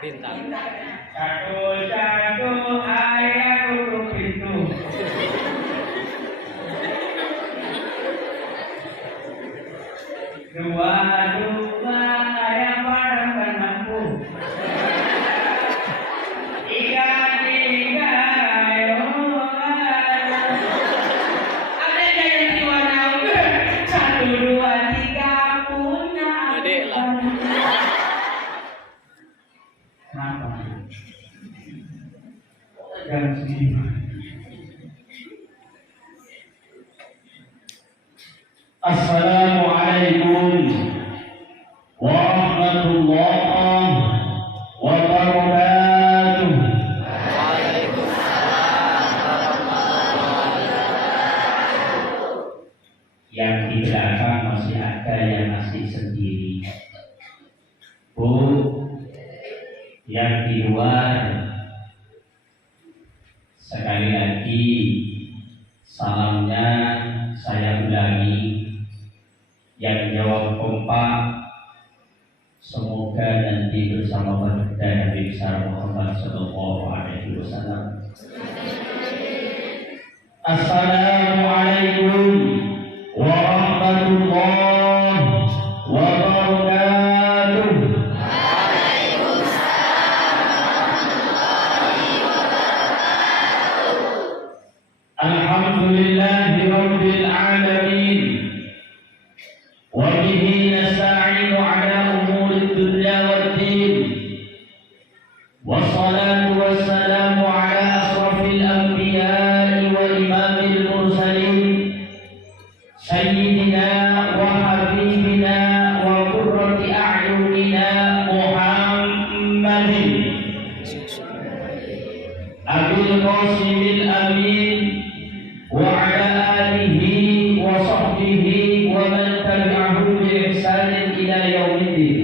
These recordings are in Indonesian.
Bintang. Satu-satu ayah tutup pintu. Dua-dua ayah padamkan lampu. Tiga-tiga ayo. Ada yang diwarna satu, dua, tiga punya. Adik lah. Kenapa? Jangan sedih. Assalamualaikum warahmatullahi wabarakatuh. Yang di belakang masih ada yang masih sendiri. Bu, yang di luar, sekali lagi salamnya saya ulangi. Yang jawab kompak, semoga nanti bersama baginda Nabi besar Muhammad Sallallahu Alaihi Wasallam. Assalamualaikum warahmatullahi wabarakatuh. Alhamdulillahirabbil alamin. وبه نستعين على أمور الدنيا والدين والصلاة والسلام على أشرف الأنبياء وإمام المرسلين سيدنا وحبيبنا وقرة أعيننا محمد أبي القاسم الأمين وعلى آله وصحبه ومن تبعهم بإحسان إلى يوم الدين.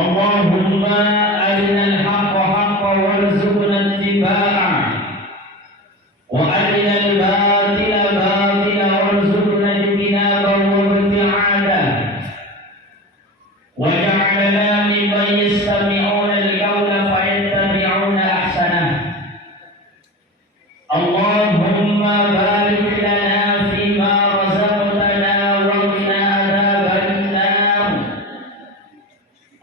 اللهم أرنا الحق حقا وارزقنا اتباعه وأرنا الباطل باطلا وارزقنا اجتنابه وابتعاده واجعلنا ممن يستمعون القول فيتبعون أحسنه. اللهم بارك لنا فيما رزقتنا وقنا عذاب النار.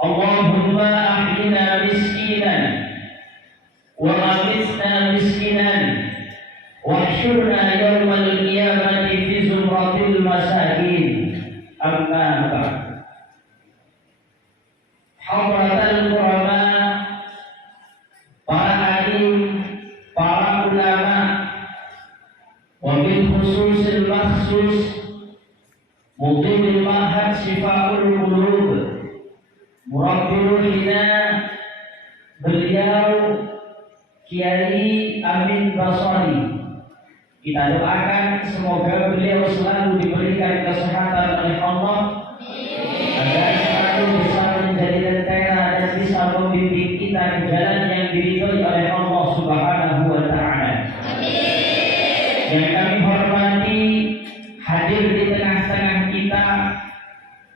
اللهم أحينا مسكينا وأمتنا مسكينا واحشرنا يوم القيامة في زمرة المساكين. أما بعد، حضرة الكرماء، para alim, para ulama, wabil khususil maksus muqimil mahad Syifaul Qulub Murabbiul Hina, beliau Kiai Amin Basari. Kita doakan semoga beliau selalu diberikan kesehatan oleh Allah agar selalu bisa menjadi lentera dan bisa membimbing kita ke jalan yang diridhoi oleh Allah Subhanahu wa Ta'ala. Yang kami hormati, hadir di tengah-tengah kita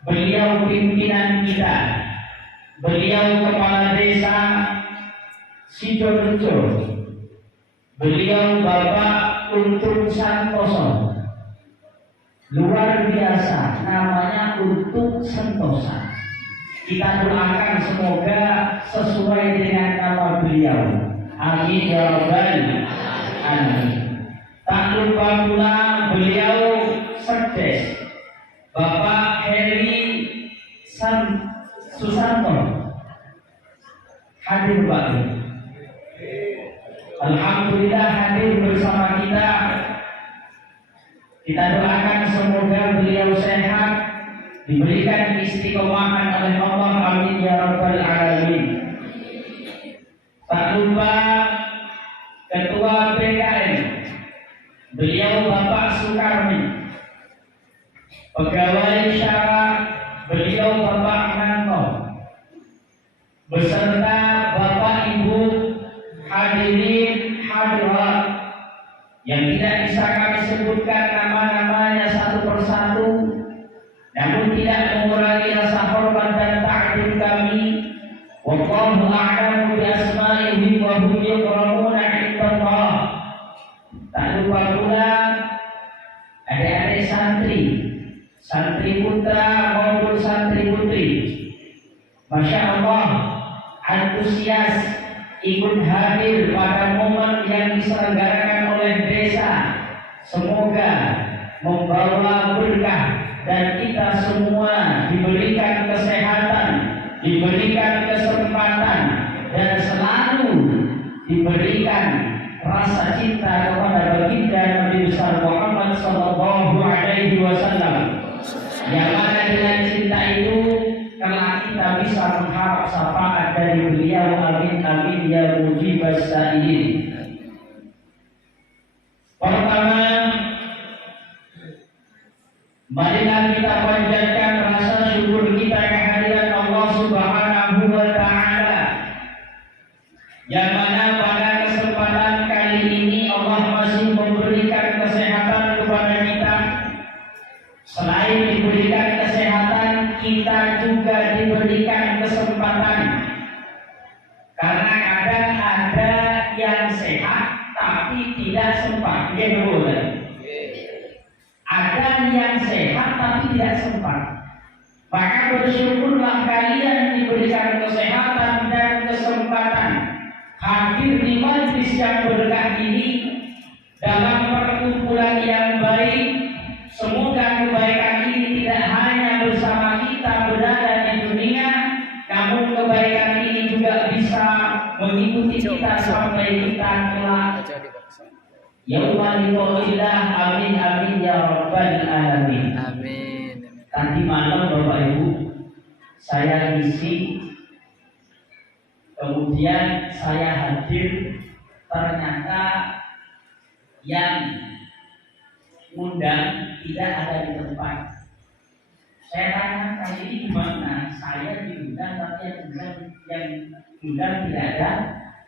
beliau pimpinan kita, beliau kepala desa Sidorejo, beliau Bapak Untung Santoso. Luar biasa, namanya Untung Santosa. Kita doakan semoga sesuai dengan nama beliau. Amin ya rabbal alamin. Tak lupa pula beliau Sekdes Bapak Heri Susanto. Hadir Pak. Alhamdulillah hadir bersama kita. Kita doakan semoga beliau sehat, diberikan istiqomahan oleh Allah. Amin ya rabbal alamin. Tak lupa Ketua PKN, beliau Bapak Sukarmi. Pegawai syara, beliau Bapak Nanto. Beserta Bapak Ibu hadirin hadirat yang tidak bisa kami sebutkan nama-namanya satu persatu, namun tidak mengurangi rasa hormat dan takdim kami Wallahu a'lamu bi asma'ihi wa hum yaqramuna 'indallah. Tak lupa pula adik-adik santri, santri putra maupun santri putri, Masya Allah, antusias ikut hadir pada momen yang diselenggarakan oleh desa. Semoga membawa berkah dan kita semua diberikan kesehatan, diberikan kesempatan, dan selalu diberikan rasa cinta kepada baginda Nabi besar Muhammad sallallahu alaihi wasallam. Yang mana dengan cinta itu kelak kita bisa mengharap syafaat dari beliau. Amin amin ya mujibas sa'ilin. Pertama, marilah kita panjatkan rasa syukur kita kehadiran Allah Subhanahu wa taala, yang mana pada kesempatan kali ini Allah masih memberikan kesehatan kepada kita. Selain diberikan kesehatan, kita juga diberikan kesempatan. Karena kadang ada yang sehat tapi tidak sempat. Ada yang sehat tapi tidak sempat. Maka bersyukurlah kalian diberikan kesehatan dan kesempatan hadir di majlis yang berkah ini dalam perkumpulan yang baik. Semoga kebaikan ini tidak hanya bersama kita berada di dunia, namun kebaikan ini juga bisa mengikuti kita sampai kita kelak yaumul qiyamah. Amin amin ya rabbal alamin. Amin. Tadi malam Bapak Ibu saya ngisi, kemudian saya hadir, ternyata yang undang tidak ada di tempat. Saya tanya tadi ini gimana? Saya diundang tapi yang undang tidak ada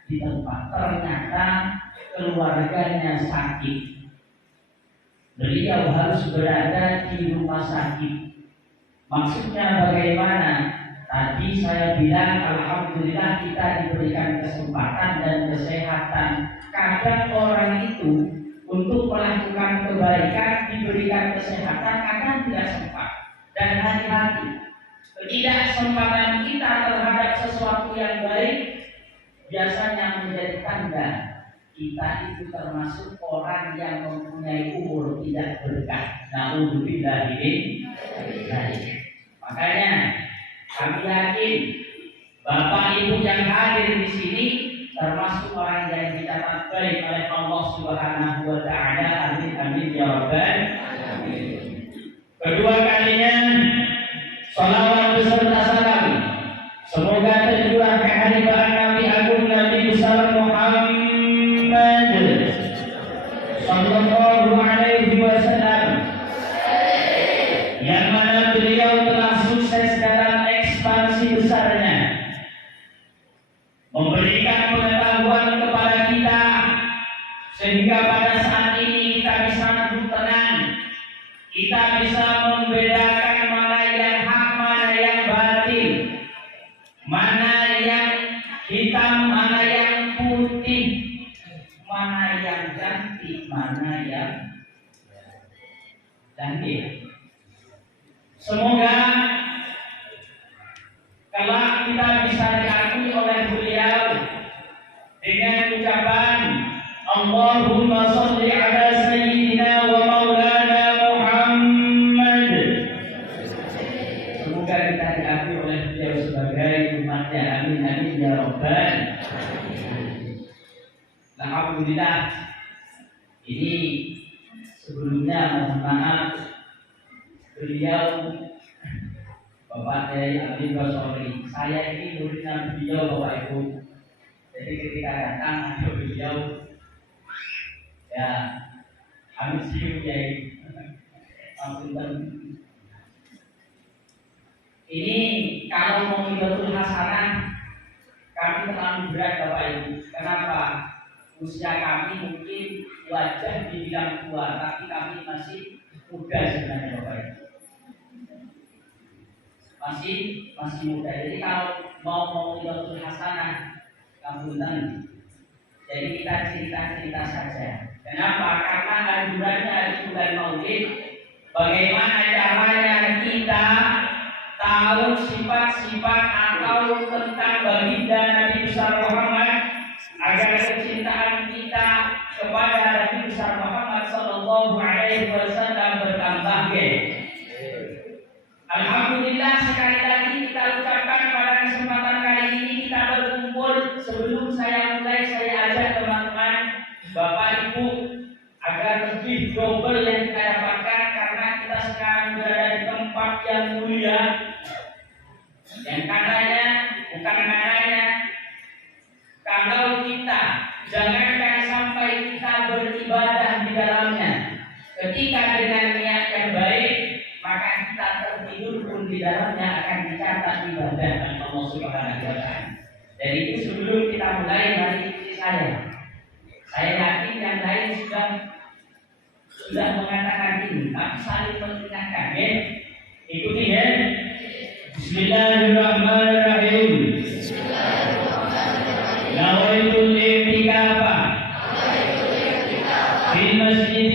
di tempat. Ternyata keluarganya sakit. Beliau harus berada di rumah sakit. Maksudnya bagaimana? Tadi saya bilang alhamdulillah kita diberikan kesempatan dan kesehatan. Kadang orang itu untuk melakukan kebaikan diberikan kesehatan, kadang tidak sempat. Dan hati-hati, ketidaksempatan kita terhadap sesuatu yang baik biasanya menjadi tanda kita itu termasuk orang yang mempunyai umur tidak berkah. Na'udzubillah min dzalik. Makanya kami yakin Bapak Ibu yang hadir di sini termasuk orang yang dicatat baik oleh Allah Subhanahu wa taala. Amin amin ya rabbal alamin. Kedua kalinya salawat beserta salam semoga tercurah ke hadirat Nabi Agung Nabi besar Muhammad sallallahu alaihi wasallam, yang mana beliau telah sukses dalam ekspansi besarnya, memberikan pengetahuan kepada kita sehingga pada saat ini kita bisa tenang, kita bisa membedakan mana yang hak, mana yang batil, mana yang hitam, mana yang putih, mana yang cantik, mana yang cantik. Semoga kelak kita bisa diakui oleh beliau dengan ucapan Allahumma sholli ala sayyidina wa maulana Muhammad. Semoga kita diakui oleh beliau sebagai umatnya. Amin amin ya rabbal alamin. Alhamdulillah. Ini sebelumnya mohon maaf, beliau Bapak Kiai Abdul Basori, saya ini muridnya beliau Bapak Ibu. Jadi ketika datang ada beliau, ya kami siap Kiai. Ini kalau mau betul hasanah kami terlalu berat Bapak Ibu. Kenapa? Usia kami mungkin wajah dibilang tua, tapi kami masih muda sebenarnya Bapak Ibu. Masih muda. Jadi kalau mau Idul Hasanah Kampunten. Jadi kita cerita-cerita saja. Kenapa? Karena anjurannya di bulan Maulid. Bagaimana caranya kita tahu sifat-sifat atau tentang baginda Nabi besar Muhammad agar kecintaan kita kepada Nabi besar Muhammad Sallallahu Alaihi Wasallam bertambah. Alhamdulillah, sekali lagi kita ucapkan pada kesempatan kali ini kita berkumpul. Sebelum saya mulai, saya ajak teman-teman, Bapak Ibu, agar lebih double yang kita dapatkan karena kita sekarang berada di tempat yang mulia. Yang katanya, bukan katanya, kalau kita jangankan sampai kita beribadah di dalamnya, ketika dengan niat yang baik, maka kita tertidur pun di dalamnya akan dicatat ibadah Allah Subhanahu wa Ta'ala. Jadi itu sebelum kita mulai, mari ikuti saya. Saya yakin yang lain sudah mengatakan ini, tapi saling mengingatkan. Ikuti ya. Bismillahirrahmanirrahim. Nawaitul i'tikafa fil masjid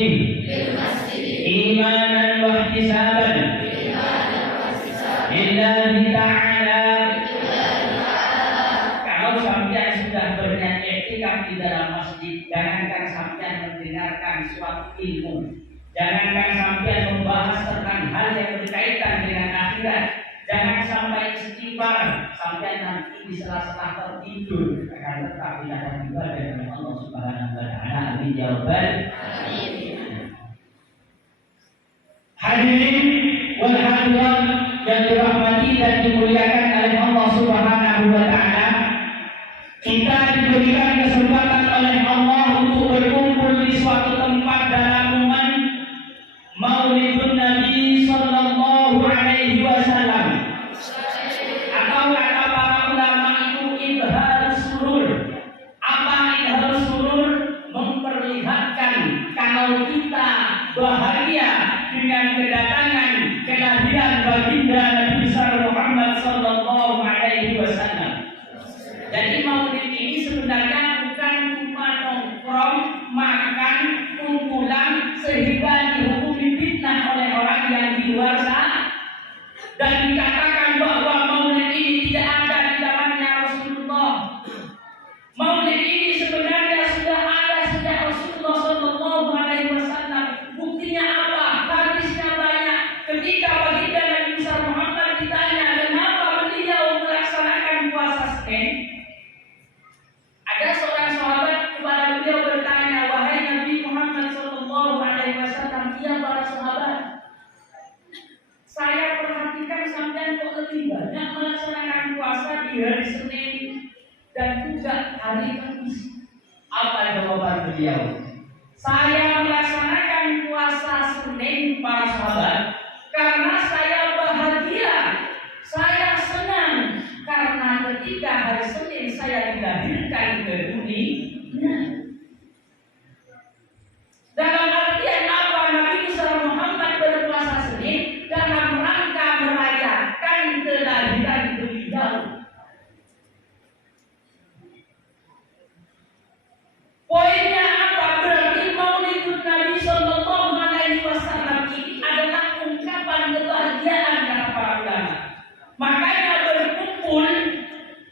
imanan wa ihtisaban lillahi ta'ala. Kalau sampean sudah berniat i'tikaf di dalam masjid, jangankan sampean mendengarkan suatu ilmu, jangankan sampean membahas tentang hal yang berkaitan dengan akhirat, jangan sampai istighfar, sampai nanti di sela-sela tertidur akan tetap tidak ibadah dengan Allah Subhanahu wa Ta'ala. Amin ya rabbal alamin. Hadirin wal hadirat yang dirahmati dan dimuliakan oleh Allah Subhanahu wa Ta'ala, kita diberikan kesempatan oleh Allah untuk berkumpul di suatu tempat dalam momen Maulidun Nabi Sallallahu Alaihi Wasallam, atau kata para ulama itu idharus surur. Apa idharus surur? Memperlihatkan kalau kita bahagia dengan kedatangan kelahiran baginda Nabi besar Muhammad Sallallahu Alaihi Wasallam. Jadi Maulid ini sebenarnya bukan cuma nongkrong, makan, kumpulan sehingga dihukumi fitnah oleh orang yang di luar sana dan dikatakan bahwa Maulid ini tidak ada di zamannya Rasulullah. Maulid ini sebenarnya sudah ada sejak Rasulullah Sallallahu Alaihi Wasallam. Buktinya apa? Hadisnya banyak. Ketika baginda Nabi besar Muhammad ditanya kenapa beliau melaksanakan puasa Senin, ada seorang sahabat kepada beliau bertanya, wahai Nabi Muhammad Sallallahu Alaihi Wasallam, iya para sahabat, saya perhatikan sampean kok lebih banyak melaksanakan puasa di hari Senin dan juga hari Kamis. Apa jawaban beliau? Saya melaksanakan puasa Senin para sahabat karena saya bahagia, saya senang karena ketika hari Senin saya dilahirkan ke dunia. Dalam artian apa? Nabi besar Muhammad berpuasa Senin dalam rangka merayakan kelahiran beliau. Poinnya apa? Berarti Maulidun Nabi Sallallahu Alaihi Wasallam ini adalah ungkapan kebahagiaan kata para ulama. Makanya berkumpul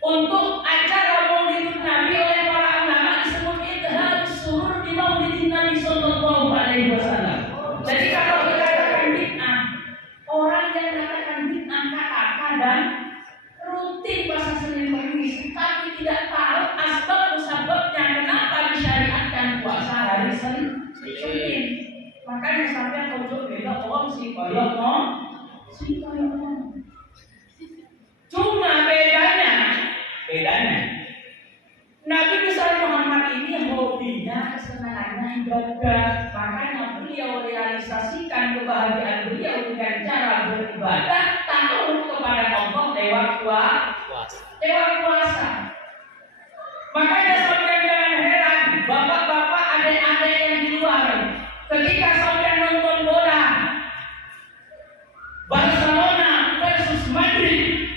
untuk acara Maulidun Nabi oleh para ulama disebut idharus surur di Maulidin Nabi Sallallahu Alaihi Wasallam. Jadi kalau dikatakan bid'ah, orang yang mengatakan bid'ah kadang rutin puasa Senin Kamis, tapi tidak tahu asbab musababnya kenapa disyariatkan puasa hari Senin. Makanya sampai ojo beda orang si koyok no, si koyok no. Cuma bedanya Nabi besar Muhammad ini hobinya, kesenangannya ibadah. Makanya beliau realisasikan kebahagiaan beliau dengan cara beribadah tahu kepada Allah lewat puasa. Makanya sampai jangan heran, bapak-bapak, adik-adik yang di luar, ketika sampai nonton bola Barcelona versus Madrid,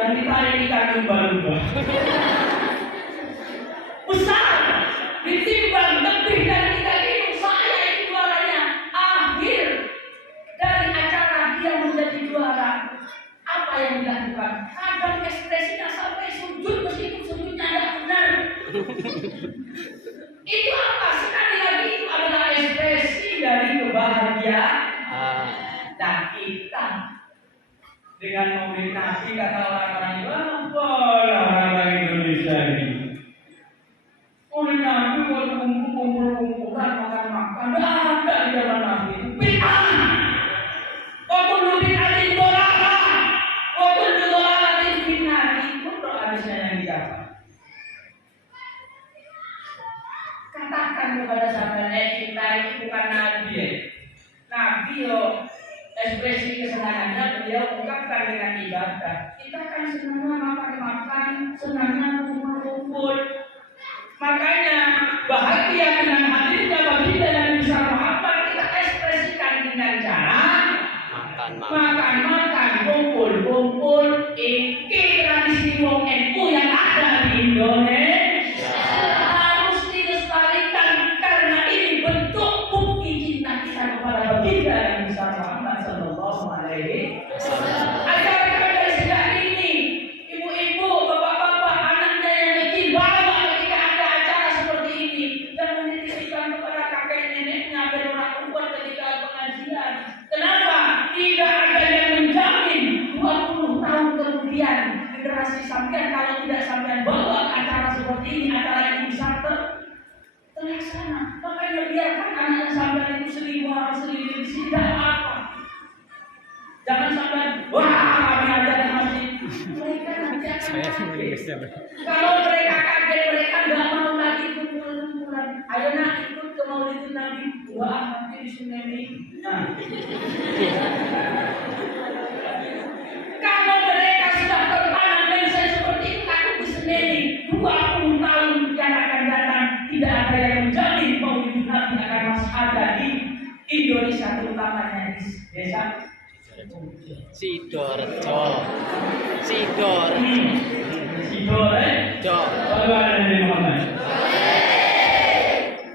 yang ditarik ikan lumba-lumba. Besar, ditimbang lebih dari 3 kilo. Saya itu juaranya. Akhir dari acara dia menjadi juara. Apa yang dilakukan? Kadang ekspresinya sampai sujud meskipun sujudnya tidak benar. Itu apa? Sekali lagi itu adalah ekspresi dari kebahagiaan. Dan kita dengan mobil Nabi kata orang-orang itu, orang-orang Indonesia ini. Oleh Nabi waktu kumpul-kumpulan makan-makan, tidak ada di zaman Nabi itu. Bid'ah. Waktu Nabi Ali dolala, waktu dolala itu Nabi itu harusnya yang dijaga. Katakan kepada sahabat, kita itu bukan Nabi. Nabi ekspresi kesenangannya beliau ungkapkan dengan ibadah. Kita kan senangnya makan-makan, senangnya kumpul-kumpul. Makanya bahagia dengan hadirnya baginda Nabi besar Muhammad kita ekspresikan dengan cara makan-makan, kumpul-kumpul. Ini tradisi wong NU yang ada di Indonesia. Harus dilestarikan karena ini bentuk bukti cinta kita kepada baginda Nabi besar Muhammad sallallahu alaihi wasallam. Ajarkan dari sejak ini, ibu-ibu, bapak-bapak, anaknya yang kecil bawa ketika ada acara seperti ini. Jangan dititipkan kepada kakek neneknya berulang kuat ketika pengajian. Kenapa? Tidak ada yang menjamin 20 tahun kemudian generasi sampean kalau tidak sampean bawa acara seperti ini, acara ini bisa terlaksana. Makanya biarkan anak sampean itu 1000 orang 1000 di sini tidak apa. Jangan sampai wah kami ada di masjid. Mereka nanti akan kalau mereka kaget, mereka nggak mau lagi kumpulan. Ayo nak ikut ke maulid Nabi. Wah nanti di Sungai. Nah. Kalau mereka sudah tertanam mindset seperti itu, aku di Seneni 20 tahun yang akan datang tidak ada yang menjamin maulid Nabi akan masih ada di Indonesia, terutamanya di desa Sidoarjo.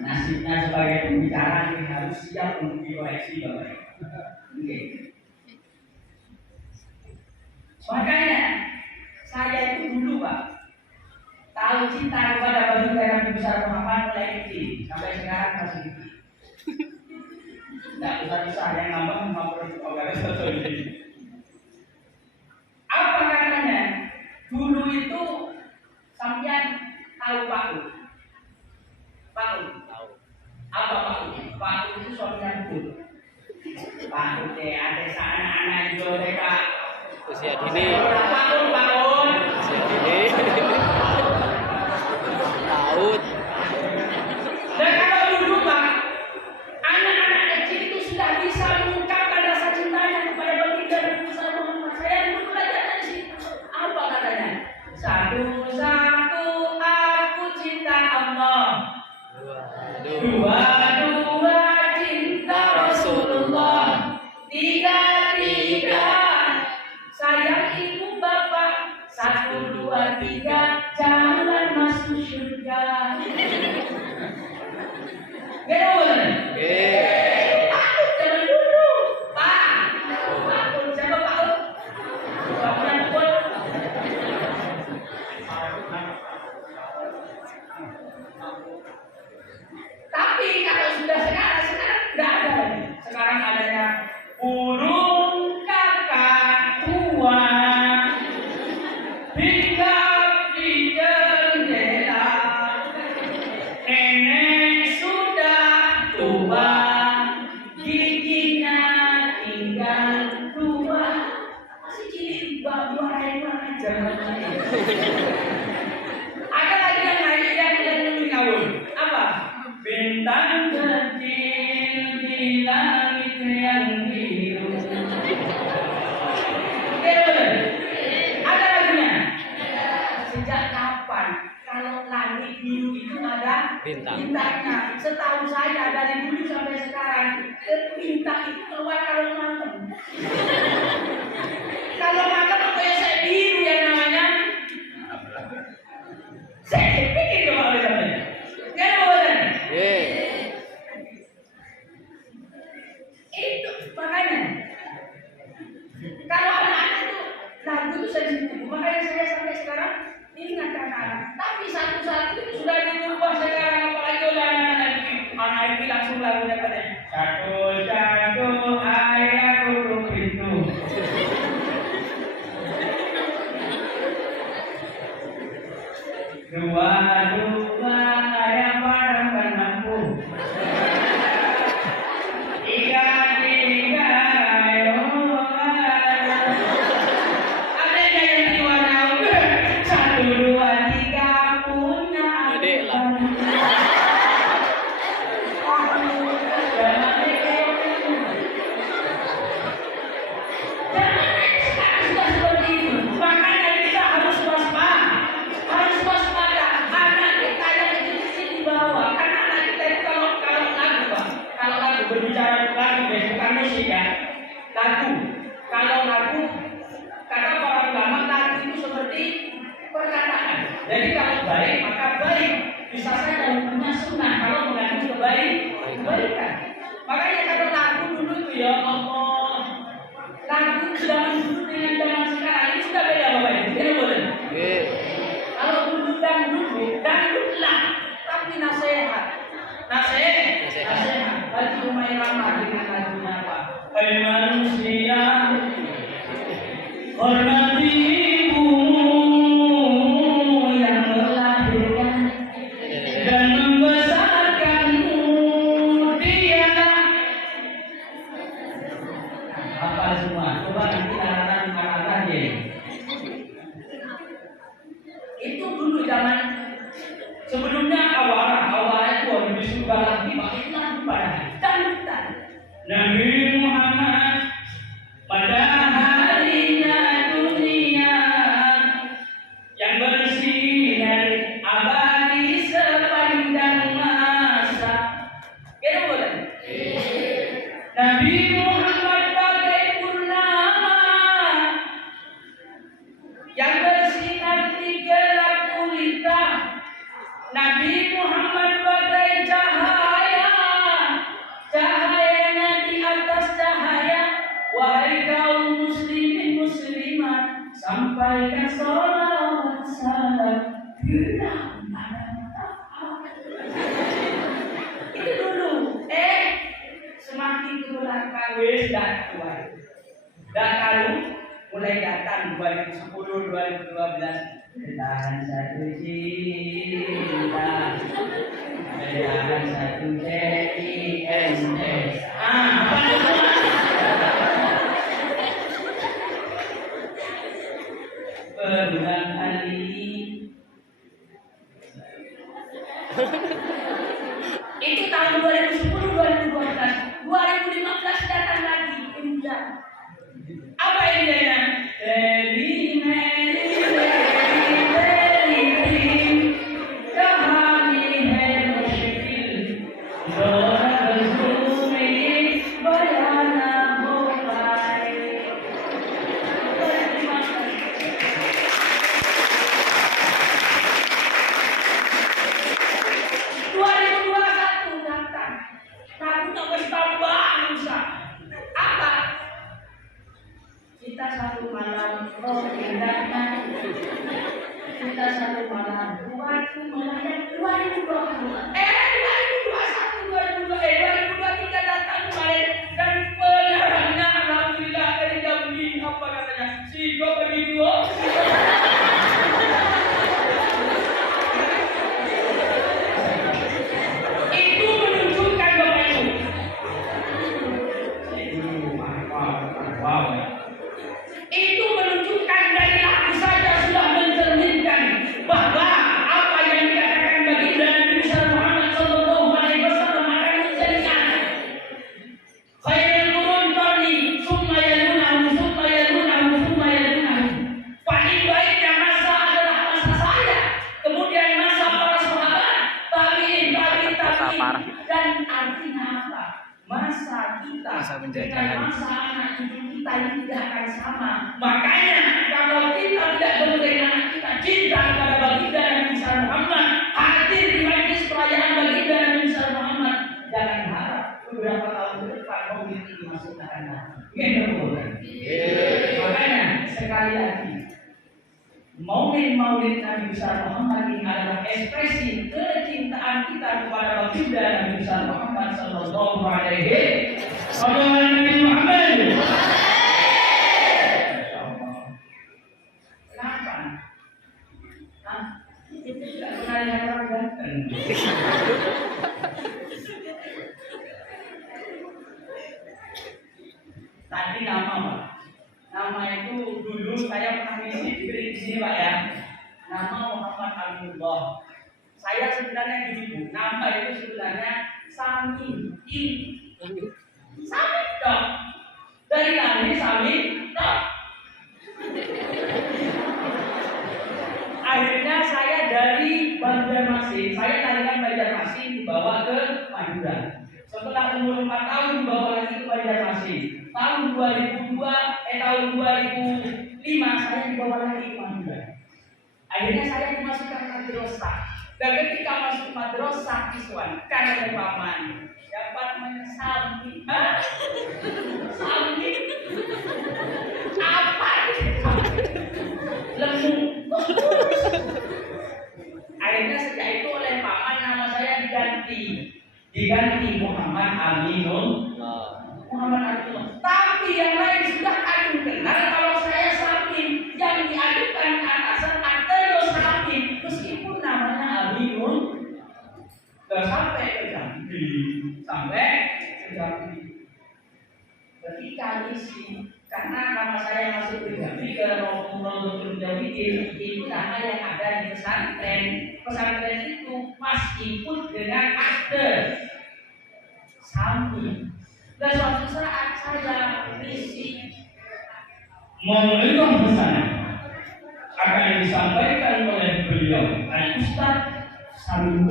Nasibnya sebagai pembicara ini harus siap untuk dikoreksi, Bapak. Oke. Makanya saya itu dulu, Pak, tahu cinta kepada baginda Nabi besar Muhammad mulai kecil sampai sekarang masih kecil. Tidak usah yang nambah 50 juta. Apa katanya? Dulu itu sampean tahu Paku. Tahu. Apa Paku? Paku itu suaminya betul. Paku ada anak-anak itu mereka Usia dini. Paku. Usia dini. Tahu. Dan kalau dulu Pak, anak-anak kecil itu sudah bisa mengungkapkan rasa cintanya kepada baginda Nabi besar Muhammad. Saya dulu belajar dari situ. Apa katanya? Satu aku cinta Allah. Dua cinta Rasulullah. Tiga sayang ibu bapak. 1, 2, 3 jalan masuk surga. Betul. Takut jangan dulu, Pak. Takut siapa Pak? Bapak takut. Tapi kalau sudah sekarang tidak ada lagi. Sekarang adanya burung kakak tua hinggap di jendela. Nenek sudah tua, giginya tinggal 2. Masih cilik, buah air jangan. Ada lagi yang lain yang lebih ngawur. Apa? Bintang kecil di langit yang biru. Ada lagunya? Sejak kapan kalau langit biru itu ada bintangnya? Setahu saya dari dulu sampai sekarang bintang itu keluar kalau malam. Kalau malam kayak saya biru ya namanya. itu sensitif. Makanya saya sampai sekarang ingat anak-anak. Tapi satu-satu itu sudah dirubah sekarang, apalagi oleh anak MV langsung lagunya katanya. Satu-satu ayah huruf itu. Dua-dua ayah padamkan lampu. Tiga-tiga ayo. Ada yang diwarna satu, dua, tiga punya. Adik lah. Berbicara lagu, bukan musik ya. Lagu, kalau lagu kata para ulama, lagu itu seperti perkataan. Jadi kalau baik maka baik, bisa saja hukumnya sunnah. Kalau mengandung kebaikan. Makanya kalau lagu dulu itu ya Allah, lagu zaman dulu dengan zaman sekarang ini sudah beda bapak ibu. Ini boleh. Kalau dulu dangdutlah, tapi nasihat. Bagi Umairah dengan lagunya apa? Hai manusia, hormati ibumu yang melahirkan dan membesarkanmu. Dia apa semua? Coba nanti anak-anak dia. Itu dulu zaman sebelumnya awal itu lebih suka lagi pakai lagu dan Nabi Muhammad pada harinya dunia yang bersih dari abadi sepanjang masa. Kira boleh? Nabi Muhammad bagai purnama yang bersinar di gelap gulita. Nabi Muhammad bagai cahayanya di atas cahaya. Wahai kaum muslimin muslimat, sampaikan salawat salam bila itu dulu. Semakin turunan kawis dan tua. Dan kalau mulai datang 2010, 2012, bertahan satu cinta, bertahan satu CINS. Berulang kali. Itu tahun 2010, 2012, 2015 datang lagi India. Apa Indianya? Kita satu malam indahkan. Kita satu malam 2021, 2023 datang kemarin dan penyarannya alhamdulillah dari Jambi. Apa katanya? Sigo bagi dua. Itu menunjukkan Bapak Ibu. Itu menunjukkan dari lagu saja sudah mencerminkan bahwa apa yang dikatakan baginda Nabi Muhammad sallallahu alaihi wasallam akan menjadi khairul qurun qarni summa yalunahu paling baiknya masa adalah masa saya, kemudian masa para sahabat, tabi'in, dan artinya apa? Masa kita dengan masa anak cucu kita ini tidak akan sama. Makanya kalau kita tidak memberikan anak kita cinta kepada baginda Nabi Muhammad, hadir di majlis perayaan baginda Nabi Muhammad, jangan harap beberapa tahun ke depan mobil ini masuk ke anak. Makanya sekali sekali lagi, Maulid Nabi besar Muhammad ini adalah ekspresi kecintaan kita kepada baginda Nabi besar Muhammad sallallahu alaihi wasallam. Kenapa? Hah? Tidak pernah lihat orang ganteng. Tadi nama Pak. Nama itu dulu saya pernah diberi di sini Pak ya. Nama Muhammad Aminullah. Saya sebenarnya gini Bu, nama itu sebenarnya Samin. Samin dong. Dari lahir Samin dong. Akhirnya saya dari Banjarmasin, saya larikan Banjarmasin dibawa ke Madura. Setelah umur 4 tahun dibawa lagi ke Banjarmasin. Tahun 2005 saya dibawa lagi ke Madura. Akhirnya saya dimasukkan ke madrasah. Dan ketika masuk madrasah Iswan, karena paman dapat menyesali. Sami apa? Lemu. Akhirnya sejak itu oleh paman nama saya diganti Muhammad Aminul. Muhammad Aminul. Tapi yang lain sudah kami kenal kalau saya Samin, yang diadukan ke atasan Antonio Samin, meskipun namanya Aminul. Sampai ke Jambi, ketika isi karena nama saya masuk ke Jambi ke Rohul Jawidin, itu nama yang ada di pesantren. Pesantren itu meskipun dengan akte Samin. Dan suatu saat saya misi Mengenai pesan akan disampaikan oleh beliau Al-Ustaz Samin.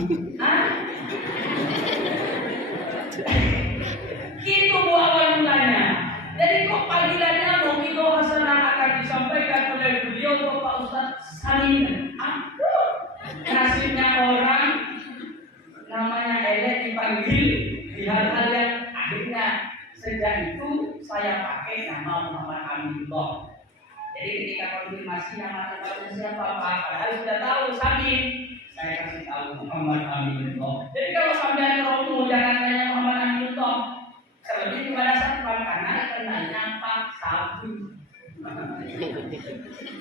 Gitu Bu awal mulanya. Jadi kok panggilannya Mu'minul Hasanah akan disampaikan oleh beliau Bapak Ustaz Samin. Aduh, nasibnya orang namanya elek dipanggil di hal-hal yang akhirnya sejak itu saya pakai nama Muhammad Aminullah. Jadi ketika konfirmasi nama lengkapnya siapa Pak, padahal sudah tahu Samin, saya kasih tahu Muhammad Aminullah. Jadi kalau sampai romo jangan tanya Muhammad Aminullah, terlebih kepada satpam karena kenalnya Pak Samin.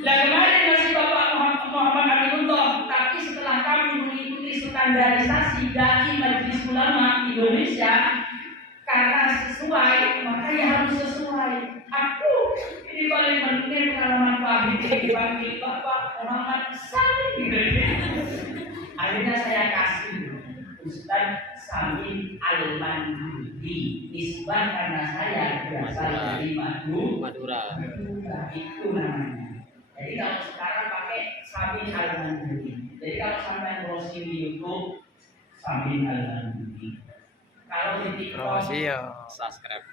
Dan kemarin masih Bapak Muhammad Aminullah, tapi setelah kami mengikuti standarisasi dari Majelis Ulama Indonesia, karena sesuai, makanya harus sesuai. Aku ini paling penting pengalaman pahit dipanggil Bapak Muhammad Samin. Akhirnya saya kasih Ustaz Samin Al-Mandudi. Nisbah karena saya berasal dari Madura. Itu namanya. Jadi kalau sekarang pakai Samin Al-Mandudi. Jadi kalau sampai browsing di YouTube Samin Al-Mandudi. Kalau di TikTok, subscribe.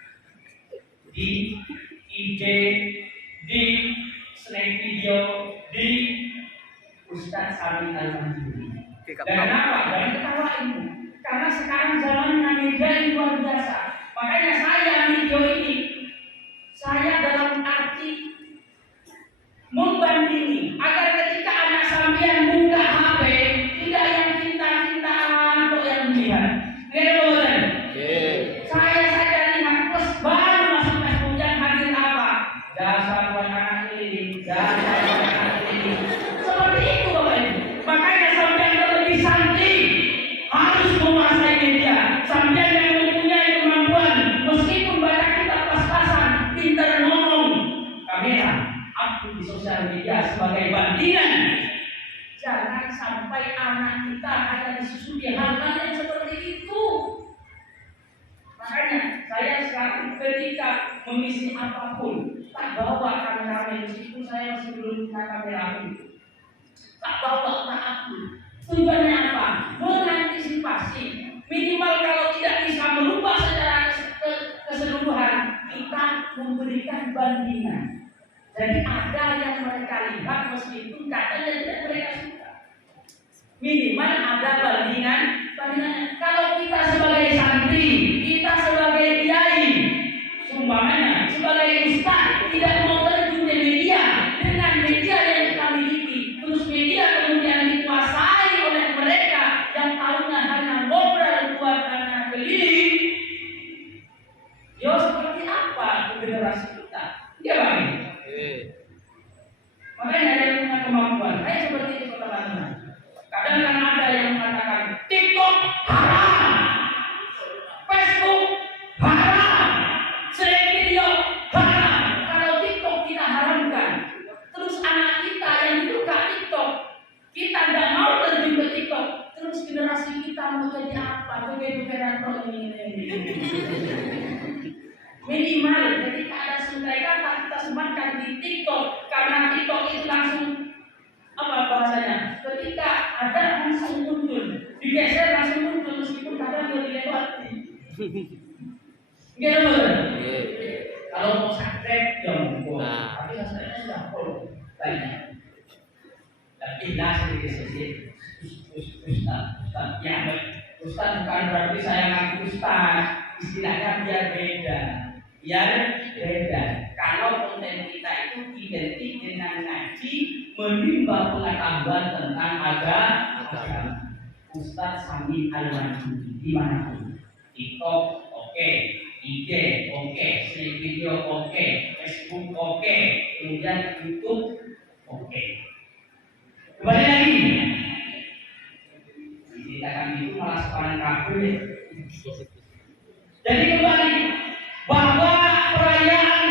Di IG, di Snake Video, di Ustaz Samin Al-Mandudi. Dan kenapa? Dan ketawa ini. Karena sekarang zamannya media ini luar biasa. Makanya saya video ini, saya dalam arti membandingi agar ketika anak sampean buka HP, tidak yang cinta-cintaan atau yang lihat. Saya saja lihat terus baru masuk Facebook yang hadir apa? Jasa buat anak ini, jasa buat anak ini. Seperti itu Bapak Ibu. Makanya sampean yang lebih santri harus menguasai media. Sampean yang mempunyai kemampuan meskipun baca kitab pas-pasan, pintar ngomong, kamera, upload di sosial media sebagai bandingan. Jangan sampai anak kita hanya disusui hal-hal yang seperti itu. Makanya saya sekarang ketika mengisi apapun tak bawa kamera, meskipun saya masih belum punya kamera itu. Tak bawa, tak upload. Tujuannya apa? Mengantisipasi. Minimal kalau tidak bisa merubah secara keseluruhan, kita memberikan bandingan. Jadi ada yang mereka lihat meskipun katanya tidak mereka suka. Minimal ada bandingan. Kalau kita sebagai santri, kita sebagai kiai, umpamanya sebagai ustaz tidak mau terjun di media, Makanya ada yang punya kemampuan. Kayak seperti itu teman-teman. Kadang kan ada yang mengatakan TikTok haram, Facebook haram, share video haram. Kalau TikTok kita haramkan, terus anak kita yang buka TikTok, kita nggak mau terjun ke TikTok, terus generasi kita mau jadi apa? Joget-jogetan ini. Minimal ketika ada sungai kata kita sematkan di TikTok, karena TikTok itu langsung apa bahasanya? Ketika ada langsung muncul, digeser langsung muncul meskipun kadang dia dilewati. Gimana? Kalau mau subscribe ya monggo, tapi rasanya sudah full banyak. Tapi sedikit Ustaz ya, Ustaz bukan berarti saya ngaku Ustaz, istilahnya biar beda. Kalau konten kita itu identik dengan ngaji, menimba pengetahuan tentang agama. Ustaz Sami Al-Manjuri dimanapun, TikTok oke, IG oke, share video oke, Facebook oke, kemudian YouTube oke. Kembali lagi, diceritakan itu malah sekarang kabel. Jadi kembali bahwa perayaan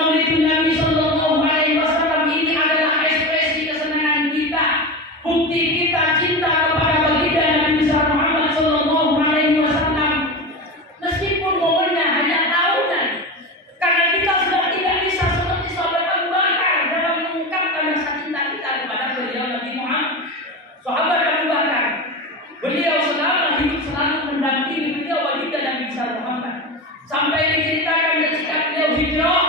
Maulid Nabi Sallallahu Alaihi Wasallam ini adalah ekspresi kesenangan kita, bukti kita cinta kepada baginda Nabi besar Muhammad Sallallahu Alaihi Wasallam. Meskipun momennya hanya tahunan, karena kita sudah tidak bisa seperti sahabat Abu Bakar dalam mengungkapkan rasa cinta kita kepada beliau Nabi Muhammad. Sahabat Abu Bakar, beliau selama hidup selalu mendampingi beliau baginda Nabi besar Muhammad. Sampai diceritakan ketika beliau hijrah,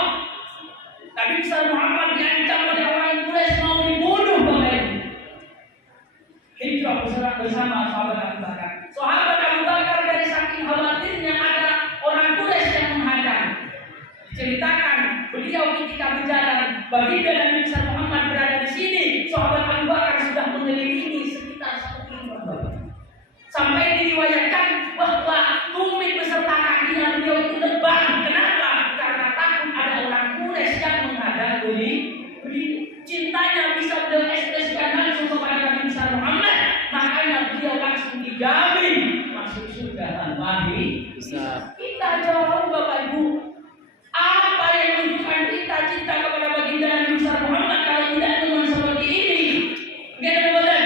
Nabi besar Muhammad diancam oleh orang Quraisy mau dibunuh kembali. Hijrah bersama sahabat Abu Bakar. Sahabat Abu Bakar dari saking khawatirnya ada orang Quraisy yang menghadang. Diceritakan beliau ketika berjalan, baginda Nabi besar Muhammad berada di sini. Sahabat Abu Bakar sudah mengelilingi sekitar 1 kilometer. Sampai diriwayatkan bahwa tumit beserta kakinya beliau itu lebam. Kenapa? Karena takut ada orang Quraisy yang menghadang beliau. Cintanya bisa beliau ekspresikan langsung kepada Nabi besar Muhammad. Makanya beliau langsung dijamin masuk surga tanpa hisab. Kita jauh Bapak Ibu. Apa yang menunjukkan kita cinta kepada baginda Nabi besar Muhammad kalau tidak dengan seperti ini? Gimana betul?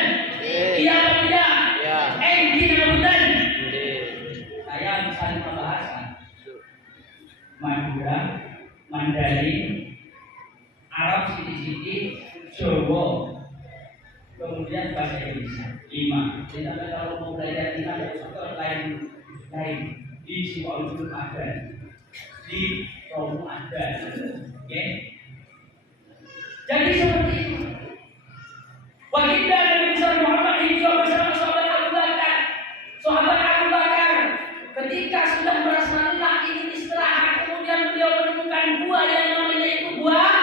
Iya atau tidak? Saya misalnya pembahasan Madura, Mandarin, Arab sedikit-sedikit, Jawa, kemudian bahasa Indonesia 5. Jadi kalau mau belajar 5 ya usah lain di Siwalujur ada, di Romo ada, oke? Jadi seperti itu. Baginda Nabi besar Muhammad hijrah bersama sahabat Abu Bakar. Sahabat Abu Bakar ketika sudah merasa lelah ingin istirahat, kemudian beliau menemukan buah yang namanya itu buah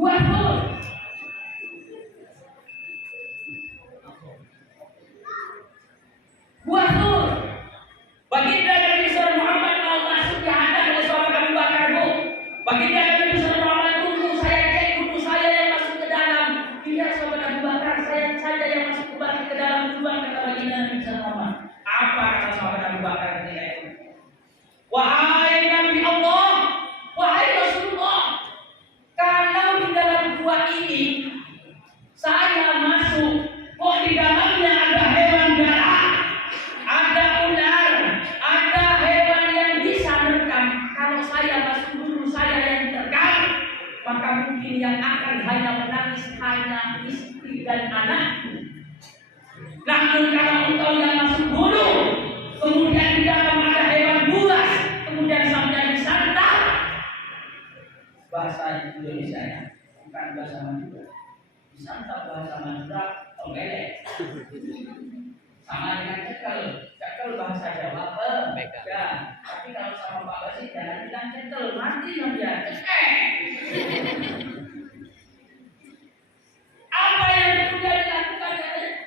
Tur. Buah Tur. Baginda Nabi besar Muhammad mau masuk dihadang oleh sahabat Abu Bakar. Baginda Nabi besar Muhammad tunggu saya cek dulu saya yang masuk ke dalam. Tidak sahabat Abu Bakar, saya saja yang masuk ke dalam duluan, kata baginda Nabi besar Muhammad. Apa kata sahabat Abu Bakar ketika itu? Wahai Nabi Allah, wahai Rasulullah, kalau di dalam gua ini saya masuk, kok di dalamnya ada hewan galak, ada ular, ada hewan yang bisa merekam. Kalau saya masuk dulu, saya yang diterkam, maka mungkin yang akan hanya menangis hanya istri dan anak. Namun kalau engkau yang masuk dulu, kemudian di dalam ada hewan buas, kemudian sampai disantap. Bahasa Indonesia ya, bukan bahasa Madura. Disantap bahasa Madura, omelek. Sama dengan cekel bahasa Jawa pegang. Tapi kalau sama Pak Basi jangan bilang cekel, mati dong dia, cekek. Apa yang kemudian dilakukan?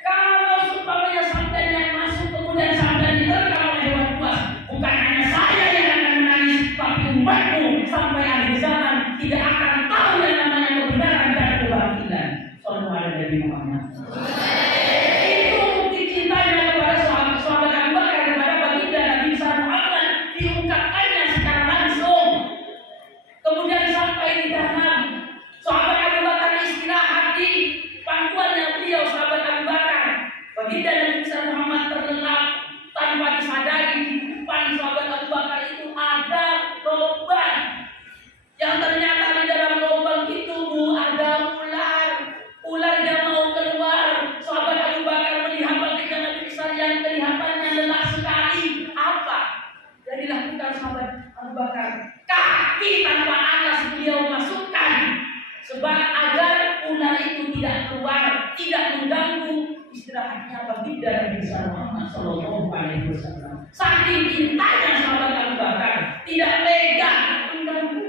Kalau supaya sampai yang masuk kemudian sampai diterkam oleh hewan buas, bukan hanya saya yang akan menangis, tapi umatmu sampai akhir zaman tidak akan tahu yang namanya kebenaran Muhammad Sallallahu Alaihi Wasallam. Saking cintanya sahabat Abu Bakar, tidak tega mengganggu.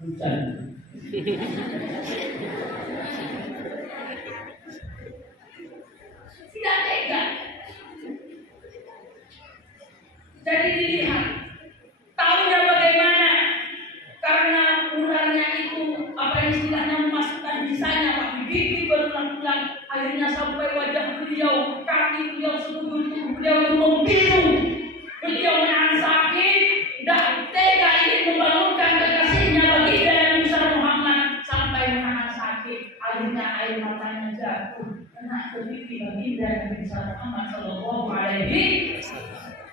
Hujan. Tidak tega. Jadi dilihat, tahunya bagaimana? Karena murahnya itu apa yang istilahnya memasukkan bisanya, pakai gigi berulang-ulang, akhirnya sampai wajah beliau, kaki beliau, seluruh tubuh beliau itu membiru. Beliau menahan sakit, tidak tega ingin membangunkan kekasihnya baginda Nabi besar Muhammad sampai menahan sakit, akhirnya air matanya jatuh kena ke pipi baginda Nabi besar Muhammad Sallallahu Alaihi.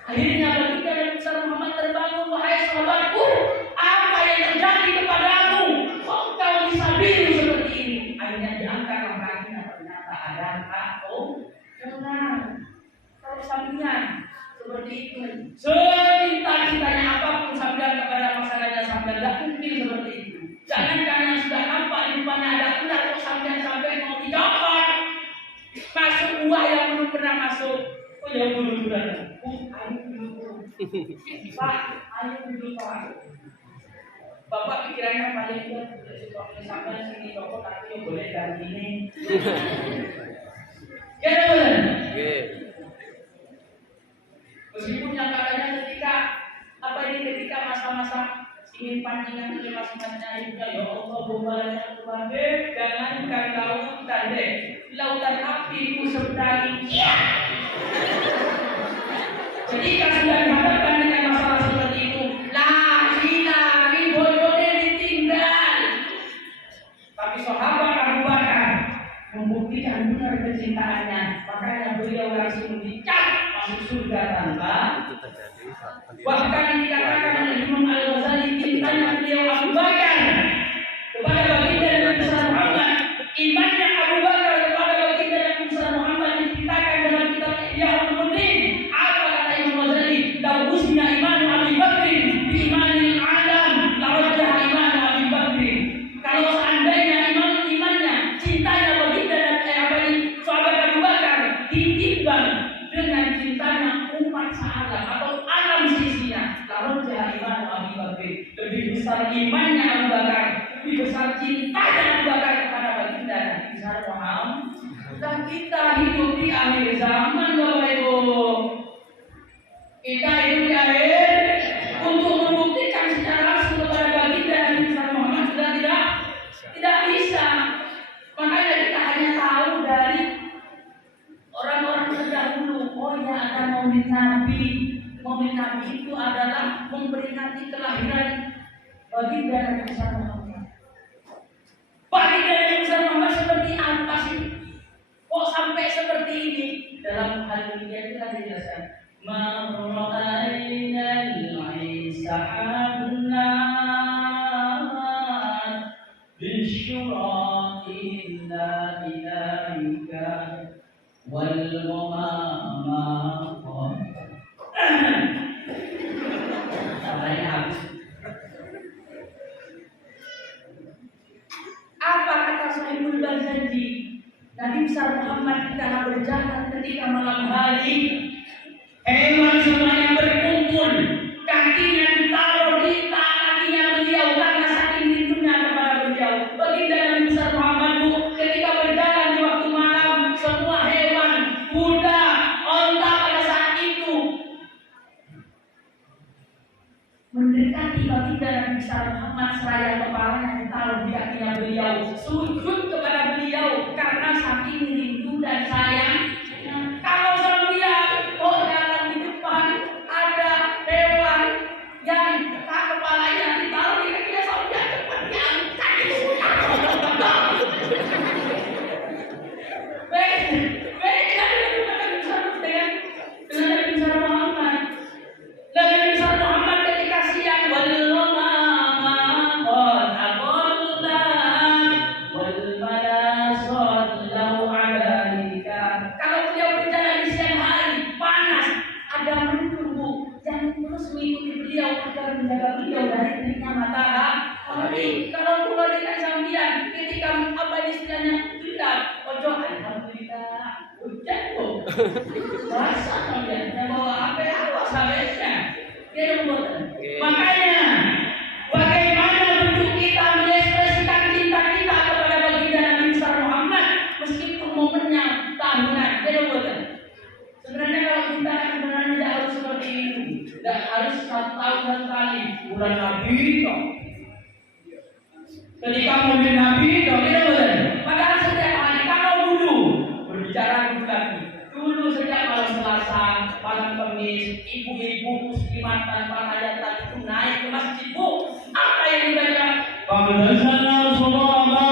Akhirnya baginda Nabi besar Muhammad terbangun, wahai sahabatku, apa yang terjadi kepadamu? Kok kau bisa biru seperti ini? Akhirnya diangkat kakinya, ternyata ada kau kalau sampingan seperti itu. Secinta-cintanya apapun sampean kepada pasangannya sampean tidak mungkin seperti itu. Jangankan yang sudah nampak di depannya ada ular kok sampai mau dicopot. Masuk buah yang belum pernah masuk. Oh ya dulu. Ayo dulu. Pak, ayo dulu Pak. Bapak pikirannya paling tidak sampai sini copot tapi yang boleh dan ini. Ya betul. Meskipun yang katanya ketika masa-masa ingin pancingan oleh masing-masing ibunya, ya Allah bombalnya Tuhan jangankan lautan api ku seberangi. Jadi kalau sudah dihadapkan dengan masalah seperti itu, laki-laki bodohnya ditinggal. Tapi sahabat Abu Bakar membuktikan benar kecintaannya, makanya beliau langsung dicap masuk surga tanpa. Bahkan dikatakan oleh Imam Al-Ghazali cintanya beliau Abu Bakar kepada baginda Nabi besar Muhammad, imannya Abu Bakar kepada baginda Nabi besar Muhammad diceritakan dalam kitab Ihya'ul Ulumuddin. Apa kata Imam Ghazali? Dawusna iman Abi Bakrin bi imanil alam la wajah iman Abi Bakrin. Kalau seandainya imannya cintanya baginda Nabi sahabat Abu Bakar ditimbang dengan cintanya umat sahabat atau alam sisinya, lalu iman Abu Bakar lebih besar imannya Abu Bakar, lebih besar cintanya Abu Bakar kepada baginda Nabi besar Muhammad. Dan kita hidup di akhir zaman, Bapak Ibu. Kita hidup di akhir untuk membuktikan secara langsung kepada baginda Nabi besar Muhammad sudah tidak bisa. Makanya kita hanya tahu dari orang-orang terdahulu. Oh ya, ada maulid Nabi. Maulid Nabi itu adalah memperingati kelahiran baginda Nabi besar Muhammad. Baginda Nabi besar Muhammad seperti apa sih? Kok sampai seperti ini? Dalam hal ini itu kan dijelaskan. Marra'aina al-isahabna bisyura'in la ilaika wal mama. Apa kata Sahibul Ghazali? Nabi besar Muhammad ketika berjalan ketika malam hari, hewan semuanya berkumpul, kakinya ditaruh di kakinya beliau karena saking rindunya kepada beliau. Baginda Nabi besar Muhammad ketika berjalan di waktu malam, semua hewan, kuda, onta pada saat itu mendekati baginda Nabi besar Muhammad seraya kepalanya ditaruh di kakinya beliau, sujud kepada beliau karena saking rindu dan sayang. Kalau sampai dalam di depan ada hewan yang kepalanya ditaruh di kakinya sampai cepat diangkat. Beda dengan Nabi besar Muhammad. Nabi besar Muhammad ketika siang kalau beliau berjalan di siang hari panas, ada mendung yang terus mengikuti beliau agar menjaga beliau dari teriknya matahari. Kalau keluar dengan sambian ketika apa istilahnya gelap, ojo alhamdulillah hujan Bahasa kalian yang bawa apa awas habisnya. Dia membuat. Oke. Makanya bagaimana bentuk kita mengekspresikan cinta kita kepada baginda Nabi besar Muhammad meskipun momennya tahunan. Dia membuat. Sebenarnya kalau cinta sebenarnya tidak harus seperti itu. Tidak harus 1 tahun sekali. Bulan Nabi kok. Ketika mobil Nabi kok dia membuat. Padahal setiap hari kalau dulu berbicara lagi. Dulu sejak malam Selasa, malam Kamis, ibu-ibu muslimat tanpa hajatan itu naik ke masjid. Bu, apa yang dibaca? Qadasana sallallahu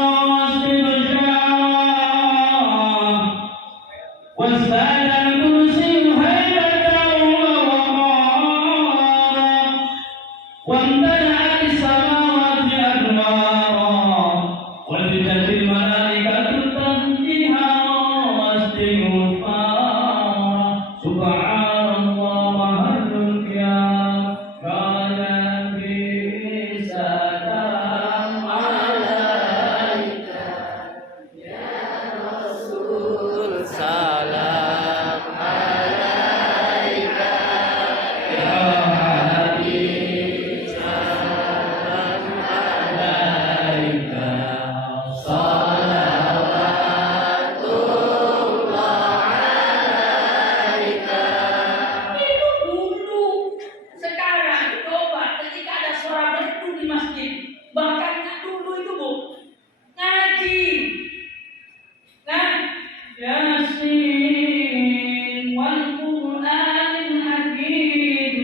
wassalam kursi haibatan wa wa amtana'at as-samawati anwara wa bidatil malaikatu tanjiha wa istighfar. Subhanallah mahalul qiyam kana bisa alaika ya Rasul salam alaika ya Habib salam alaika itu dulu. Sekarang coba ketika ada suara merdu di masjid, bahkan dulu itu bu ngaji. Nah, Yasin wal Qur'anil Hakim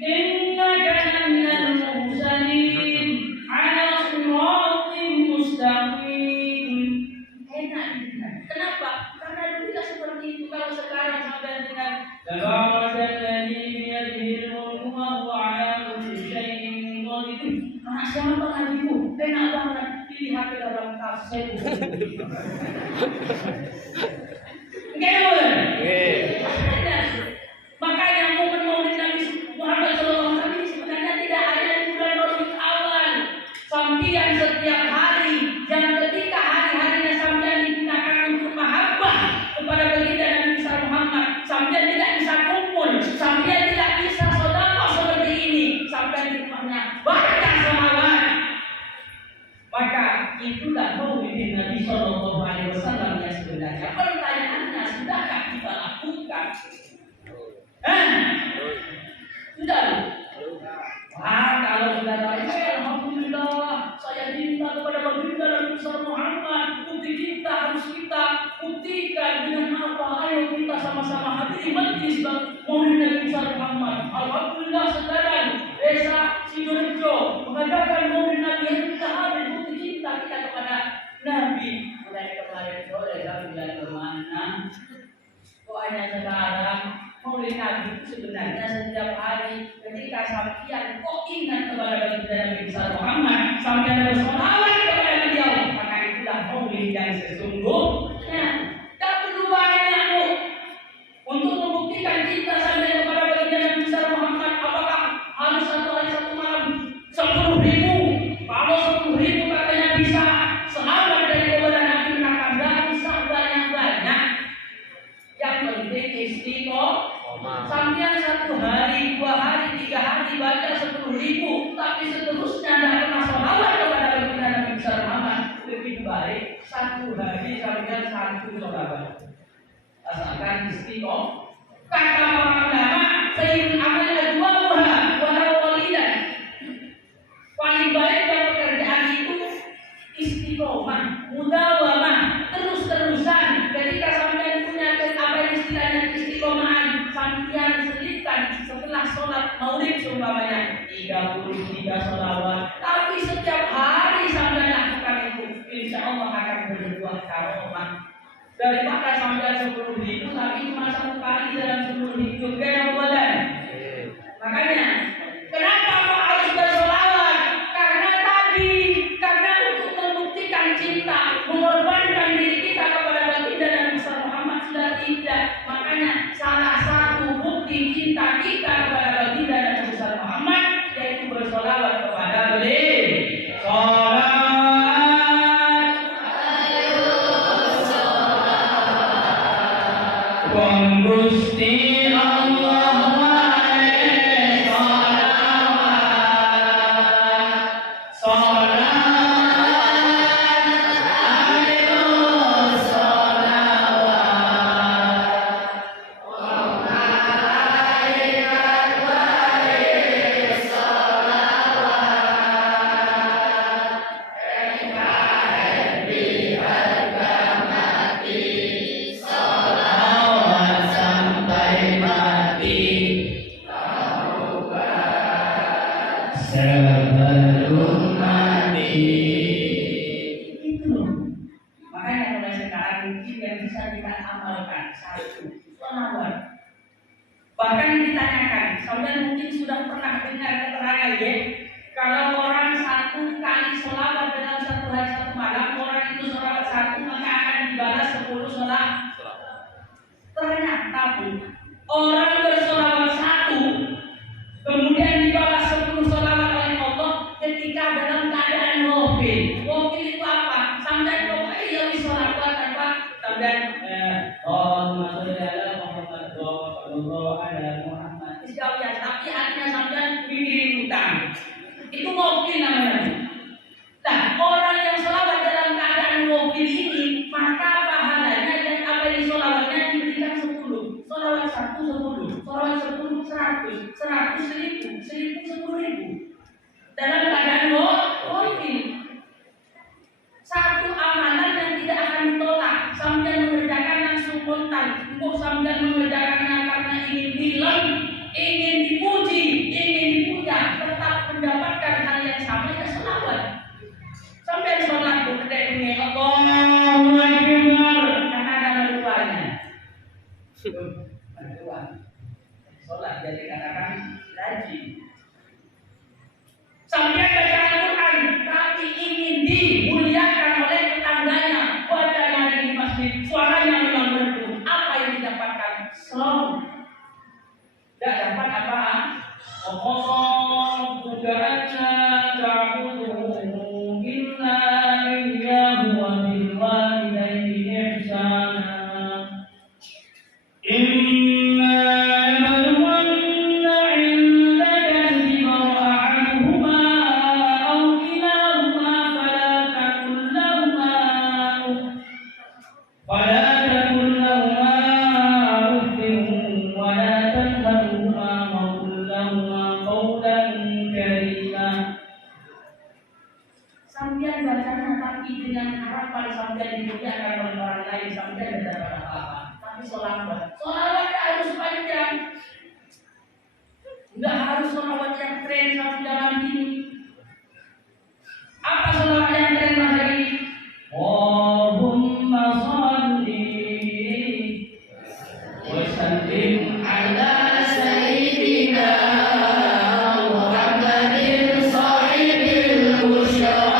innaka laminal mursalin ala siratin mustaqim. Enak gitu. Kenapa? Karena dulu tidak seperti itu. Kalau sekarang sampai dengan Tabarakalladzii biyadihil mulku wa huwa ala kulli syai'in qadir. Anak siapa ngajiku? Enak banget. Dilihat ke dalam kaset. Oke, boleh? Oke. Makanya momen-momen Nabi Muhammad SAW ini sebenarnya tidak ada di bulan Rabiul Awal. Sampian setiap hari, dan ketika hari-harinya sampian digunakan untuk mahabbah kepada baginda Nabi besar Muhammad, sampian tidak bisa kumpul, sampian tidak bisa sedekah seperti ini, sampian di rumahnya baca sholawat. Maka itulah maulid Nabi Sallallahu Alaihi Wasallam yang sebenarnya. Pertanyaannya, sudahkah kita lakukan? Sudah. Wah, kalau sudah tahu, alhamdulillah, saya cinta kepada baginda Nabi besar Muhammad. Bukti cinta harus kita buktikan dengan apa? Ayo kita sama-sama hadiri majlis maulid Nabi besar Muhammad. Alhamdulillah sekarang desa Sidoarjo mengadakan maulid Nabi yang kita hadir bukti cinta kita kepada Nabi. Mulai kemarin sore sampai bulan kemana? Kok hanya sekarang? Maulid Nabi itu sebenarnya setiap hari ketika sampian kok ingat kepada baginda Nabi besar Muhammad, sampian bersolawat kepada beliau, maka itulah maulid yang sesungguhnya. Tak perlu banyak bu untuk membuktikan cinta sampai kepada baginda Nabi besar Muhammad. Apakah harus satu hari satu malam 10.000? Kalau 10.000 katanya bisa sahabat dari kepada Nabi maka bisa banyak. Yang penting istiqomah. Sampai 1 hari, 2 hari, 3 hari baca 10.000, tapi seterusnya tidak pernah sholawat kepada baginda Nabi besar Muhammad. Lebih baik 1 hari sampai 1 sholawat. Asalkan istiqomah. Kata para ulama, sayyidul amal adwamuha walau qalilan. Paling baik dalam pekerjaan itu istiqomah, mudawamah, terus-terusan. Ketika sampai punya apa istilahnya istiqomahan, sampai selipkan setelah sholat maulid seumpamanya 33 sholawat. Tapi setiap hari sampai lakukan itu, insya Allah akan berbuah karomah. Daripada sampai 10.000 tapi cuma 1 kali dalam 10 hidup kayak bulan. Makanya kenapa harus bersolawat? Karena untuk membuktikan cinta, mengorbankan diri kita kepada baginda Nabi besar Muhammad sudah tidak. Makanya salah satu bukti cinta kita kepada baginda Nabi besar Muhammad yaitu bersolawat kepada beliau. Sholawat. Itu loh. Makanya mulai sekarang mungkin yang bisa kita amalkan satu selawat. Bahkan ditanyakan, saudara mungkin sudah pernah dengar keterangan ya, kalau orang satu kali selawat dalam satu hari satu malam, orang itu selawat satu maka akan dibalas 10 selawat. Ternyata pun orang berselawat satu kemudian dibalas 10 selawat oleh Allah ketika dalam keadaan wafil. Wafil itu apa? Sampai pokoknya yang diselawat tanpa sampai Allahumma sholli ala Muhammad sallallahu alaihi Muhammad. Istilahnya tapi artinya sampai mikirin utang. Itu wafil namanya. Nah, orang yang selawat dalam keadaan wafil ini maka pahalanya yang apa yang selawatnya diberikan 10. Selawat 1 10, selawat 10 100, 100 1000, 1000 10.000. Dalam keadaan wafil. Satu amalan yang tidak akan ditolak sambil mengerjakan langsung kontan. Untuk sambil mengerjakannya karena ingin bilang, ingin dipuji, ingin dipuja, tetap mendapatkan hal yang sama ya selawat. Sampai sholat bukti ini Allahu Akbar karena ada mertuanya. Mertua. Sholat jadi katakan rajin. Sampai baca Al-Quran tapi ingin dimuliakan oleh tetangganya. Bacanya di masjid, suaranya memang merdu. Apa yang didapatkan? Selalu. Tidak dapat apa? Kosong bukaannya ta'budu illa iyyahu wa bil walidayni ihsana. Sampai bacanya tapi dengan harapan sampai dimuliakan oleh orang lain sampai tidak dapat apa-apa. Tapi sholawat harus panjang. Enggak harus sholawat yang tren sampai dalam ini. Apa sholawat yang tren masa ini? Allahumma sholli wa sallim ala sayyidina Muhammadin sahibil busyra.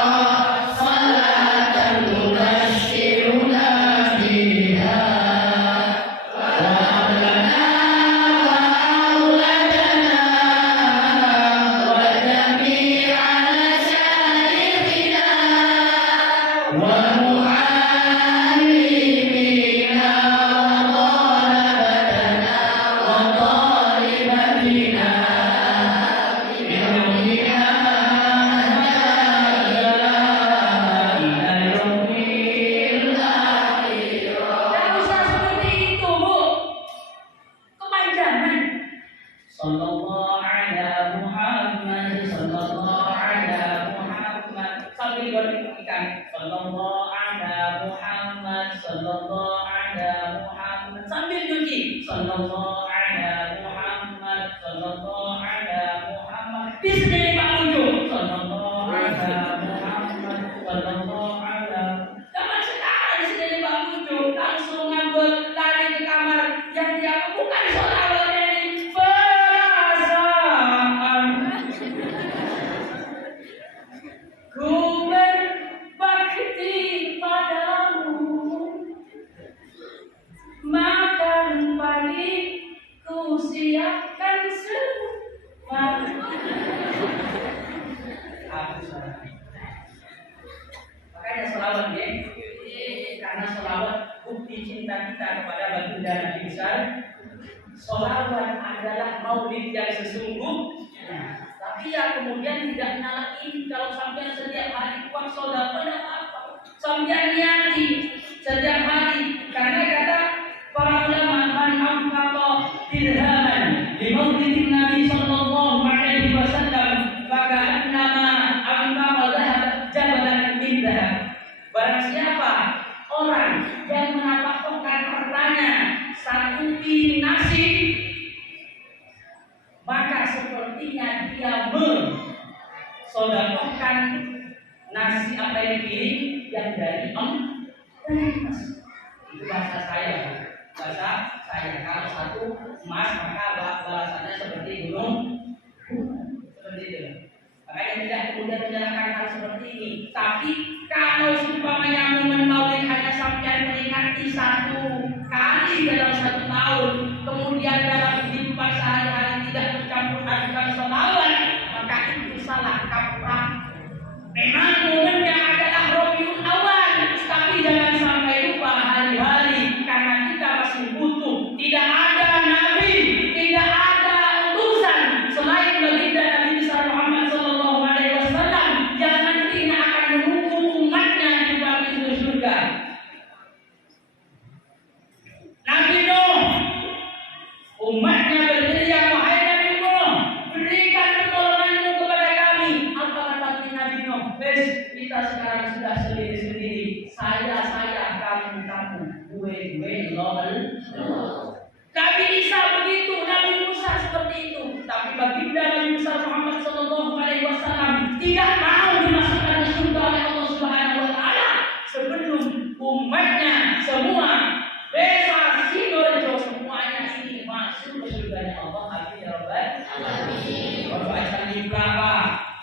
Makanya sholawat ya, karena sholawat bukti cinta kita kepada baginda Nabi besar. Sholawat adalah maulid yang sesungguhnya. Tapi ya kemudian tidak nyalain kalau sampai setiap hari kuat sholawat apa? Sampai niati setiap hari karena kata para ulama man anfaqa dirhaman di maulidin Nabi sallallahu alaihi wasallam maka annama anfaqa dhahab jabalan min dhahab. Barang siapa orang yang menafkahkan hartanya satu piring nasi maka sepertinya dia mensedekahkan Nasi apa yang digiling? Yang dari emas. Itu bahasa saya. Kalau satu emas maka balasannya seperti gunung. Seperti itu. Makanya tidak kemudian menyalahkan hal seperti ini. Tapi kalau umpamanya momen maulid hanya sampai menikmati satu kali dalam satu tahun, kemudian dalam kehidupan sehari-hari tidak bercampur adukan sholawat, maka itu salah kaprah. Memang momennya adalah Rabiul Awal, tapi jangan sampai lupa hari-hari, karena kita masih butuh. Tidak ada nabi, tidak ada utusan selain baginda Nabi besar Muhammad sallallahu alaihi wasallam yang nantinya akan menunggu umatnya di bawah pintu surga. Nabi Nuh, umatnya berteriak, wahai Nabi Nuh, berikan pertolonganmu kepada kami. Apa kata Nabi Nuh? Kita sekarang sudah sendiri-sendiri. Saya, kamu, gue, lol. Nabi Isa begitu, Nabi Musa seperti itu. Tapi baginda Nabi besar Muhammad sallallahu alaihi wasallam tidak mau dimasukkan ke surga oleh Allah Subhanahu wa taala sebelum umatnya semua Besa, Sidoarjo, semuanya ini masuk ke surganya Allah. Amin ya rabbal alamin. Bapak acara berapa?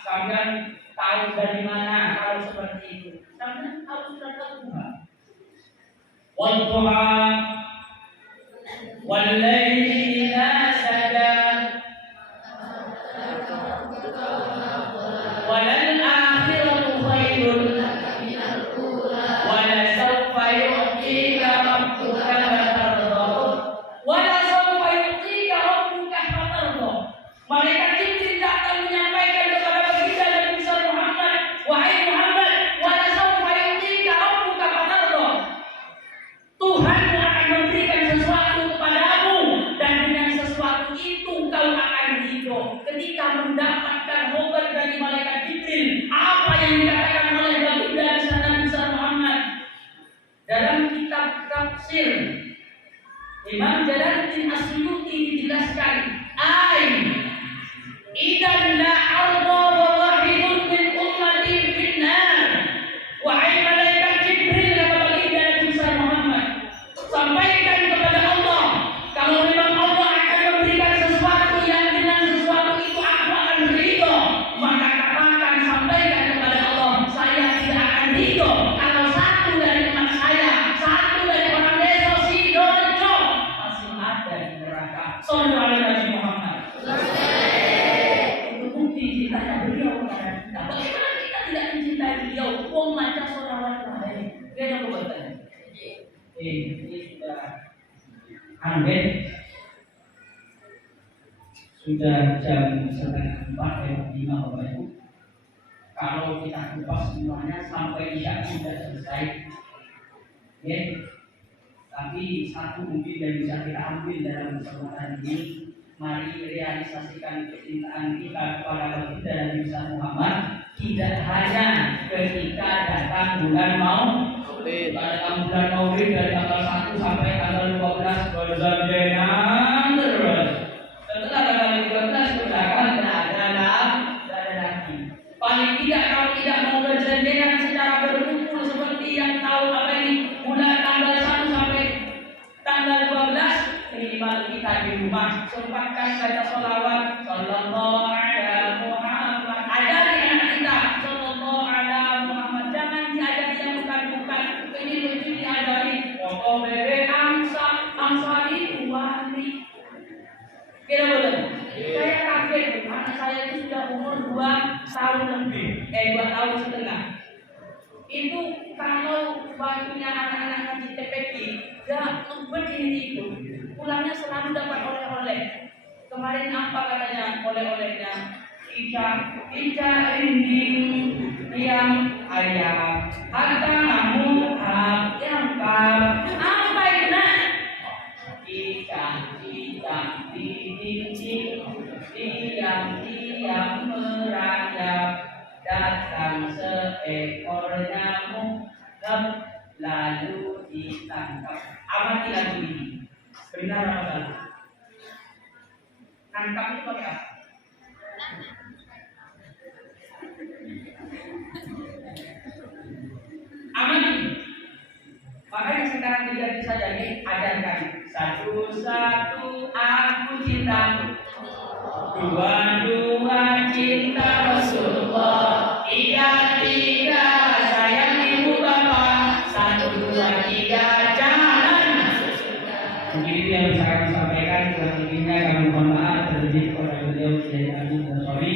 Kalian tahu dari mana kalau seperti itu? Kalian harus datang Tuhan. Wadduha wal-laili idza saja walal akhiratu khairun wala sawfa yu'tika rabbuka fatarda wala sawfa yu'tika rabbuka fatarda. Malaikat Jibril datang menyampaikan kepada baginda Nabi besar Muhammad, wahai Muhammad, wala sawfa yu'tika rabbuka fatarda. Tuhanmu akan memberikan sesuatu kepadamu dan dengan sesuatu itu kau akan ridho. Ketika mendapatkan khobar dari malaikat Jibril, apa yang dikatakan oleh baginda Nabi besar Muhammad dalam kitab tafsir Imam Jalaluddin Asyuti dijelaskan, idan la arda wa wahidun min ummati finnar. Wahai malaikat Jibril kata baginda Nabi besar Muhammad, sampaikan kepada Allah kalau memang Allah akan memberikan sesuatu yang dengan sesuatu itu aku akan ridho, maka katakan sampaikan kepada Allah, saya tidak akan ridho kalau satu dari umat saya, satu dari orang desa Sidoarjo masih ada di neraka. Sallallahu alaihi Muhammad. Itu bukti cintanya beliau kepada kita. Bagaimana kita tidak mencintai beliau? Wong maca sholawat lahir. Dia yang bertanya. Ini sudah angin, sudah jam 3:30 Bapak Ibu. Kalau kita kupas semuanya sampai isya sudah selesai. Tapi satu mungkin yang bisa kita ambil dalam kesempatan ini, mari realisasikan kecintaan kita kepada baginda Nabi besar Muhammad tidak hanya ketika datang bulan Maulid. Pada bulan Maulid dari tanggal 1 sampai tanggal 12 berjanjian terus. Setelah tanggal 12 sudah tidak ada lagi. Paling tidak kalau tidak mau berjanjian secara berkumpul seperti yang tahu apa ini bulan tanggal 1 sampai tanggal 12, minimal kita di rumah sempatkan baca sholawat sallallahu alaihi Muhammad. Ajari anak kita sallallahu alaihi Muhammad. Jangan diajari yang bukan-bukan. Ini mesti diajari. Pokok bebek angsa itu wali. Kira betul? Saya kaget, anak saya itu sudah umur 2 tahun lebih, 2 tahun setengah. Itu kalau waktunya anak-anak ngaji TPQ, dia begini itu, pulangnya selalu dapat oleh-oleh. Kemarin apa katanya oleh-olehnya? Ica ini yang ayam, harta kamu yang apa itu nak? Ica diam merayap, datang seekor nyamuk, lalu ditangkap. Amati lagu ini, benar apa salah? Tangkap itu pakai apa? Satu-satu aku cinta, dua-dua cinta Rasulullah, tiga-tiga sayang ibu bapak, satu dua tiga jalan. Mungkin itu yang bisa kami sampaikan. Kurang lebihnya kami mohon maaf terlebih kepada beliau dari kami dan sorry.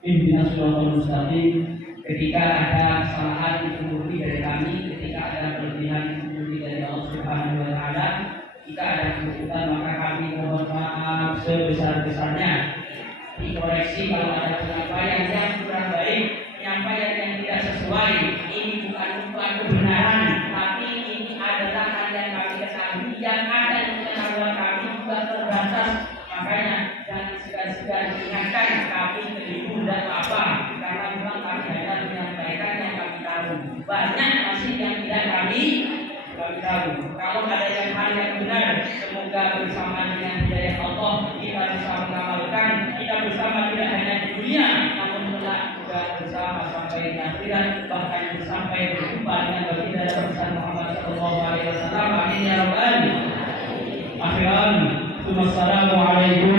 Ihdinas siratal mustaqim. Ketika ada kesalahan itu murni dari kami, ketika ada kelebihan itu murni dari Allah Subhanahu wa taala. Jika ada kesulitan maka kami mohon maaf sebesar-besarnya. Dikoreksi kalau ada penyampaian yang kurang baik, penyampaian yang tidak sesuai. Ini bukan kebenaran, tapi ini adalah hal yang kami ketahui. Yang ada di pengetahuan kami juga terbatas. Makanya jangan segan-segan diingatkan kami terhibur dan apa, karena memang kami hanya menyampaikan yang kami tahu. Banyak masih yang tidak kami tahu. Kalau ada yang hal yang benar, semoga bersama dengan hidayah Allah kita bisa mengamalkan. Kita bersama tidak hanya di dunia, namun kelak juga bersama sampai di akhirat, bahkan sampai berjumpa dengan baginda Rasul Muhammad sallallahu alaihi wasallam. Amin ya rabbal alamin. Akhiran, wassalamu alaikum